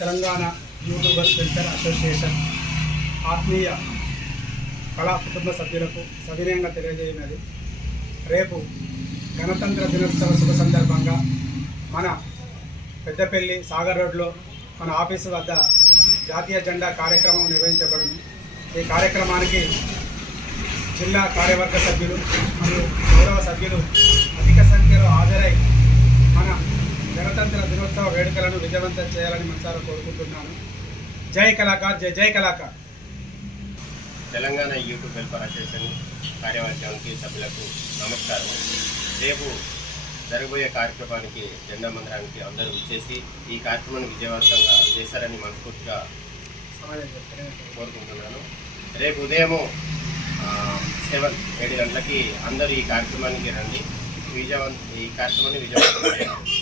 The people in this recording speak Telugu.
తెలంగాణ యూట్యూబర్స్ వెల్ఫేర్ అసోసియేషన్ ఆత్మీయ కళా కుటుంబ సభ్యులకు సవినయంగా తెలియజేయనది, రేపు గణతంత్ర దినోత్సవ శుభ సందర్భంగా మన పెద్దపల్లి సాగర్ రోడ్లో మన ఆఫీసు వద్ద జాతీయ జెండా కార్యక్రమం నిర్వహించబడింది. ఈ కార్యక్రమానికి జిల్లా కార్యవర్గ సభ్యులు మరియు గౌరవ సభ్యులు అధిక సంఖ్యలో హాజరై మన గణతంత్ర దినోత్సవ వేడుకలను విజయవంతం చేయాలని మనసారా కోరుకుంటున్నాను. జై కళాకార్, జై జై కళాకార్. తెలంగాణ యూట్యూబ్ వెల్ఫేర్ అసోసియేషన్ కార్యవర్గానికి సభ్యులకు నమస్కారం. రేపు జరగబోయే కార్యక్రమానికి జెండా మందిరానికి అందరూ వచ్చేసి ఈ కార్యక్రమాన్ని విజయవంతంగా చేశారని మనస్ఫూర్తిగా కోరుకుంటున్నాను. రేపు ఉదయం 7 గంటలకి అందరూ ఈ కార్యక్రమానికి రండి. ఈ కార్యక్రమాన్ని విజయవంతం చేయాలి.